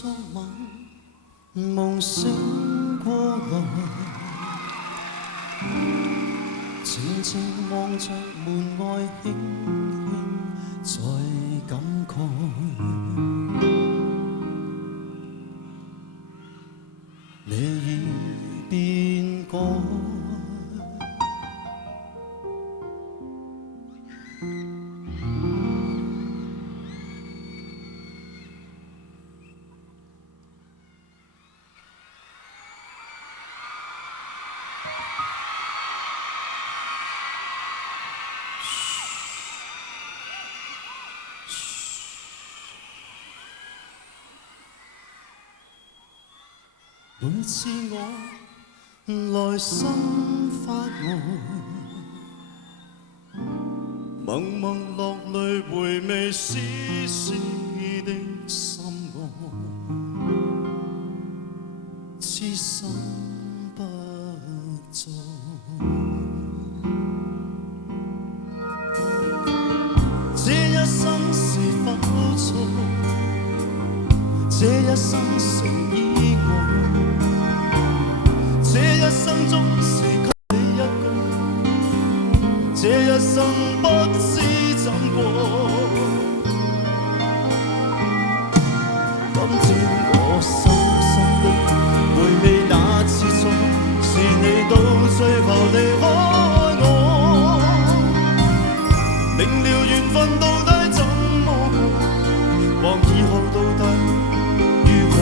昨晚夢醒過來，靜靜望着門外，輕輕在感慨，你已變改。每次我內心發呆，默默落淚回味絲絲的心愛，痴心不再。這一生是否錯？這一生成意外。這一生中是給你一個，這一生不知怎過。今天我深深的回味那次錯，是你到最後離開我。明了緣分到底怎麼過，或以後到底如何？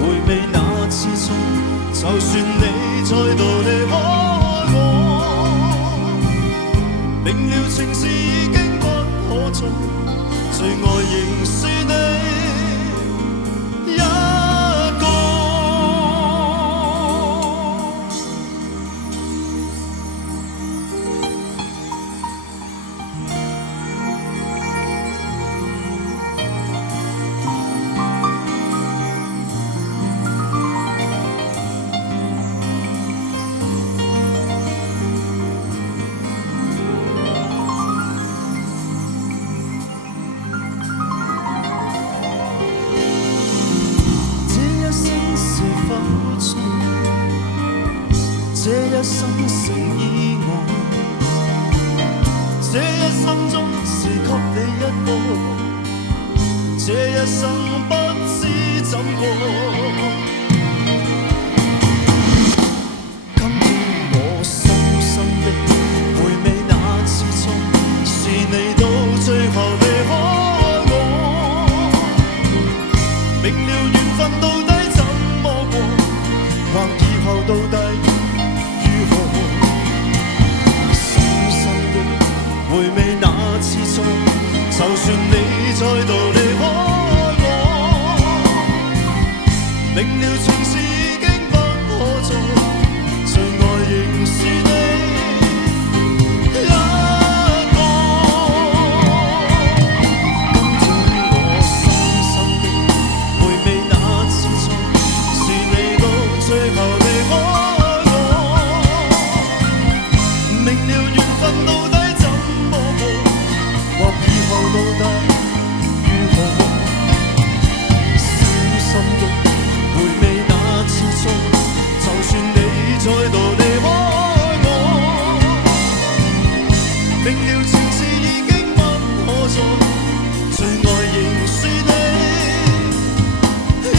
回味那次錯，就算你再度離開我，明了情事已經不可做，最愛仍是你一個。這一生成意外，這一生中是給你一個，這一生不知怎過。今天我深深的回味那次錯，是你到最後離開我，明了緣分到底怎麼過，或以後到底回味那次錯，就算你再度離開我，明了情事已經不可做，最愛仍是你一個。今天我深深的回味那次錯，是你到最後離開我，明了緣分到底到底如何？深深的回味那次錯，就算你再度離開我，明了情事已經不可做，最愛仍是你一個。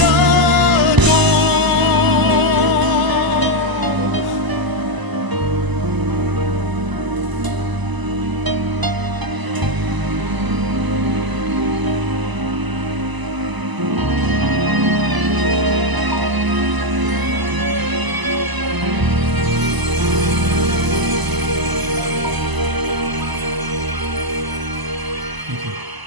Thank you.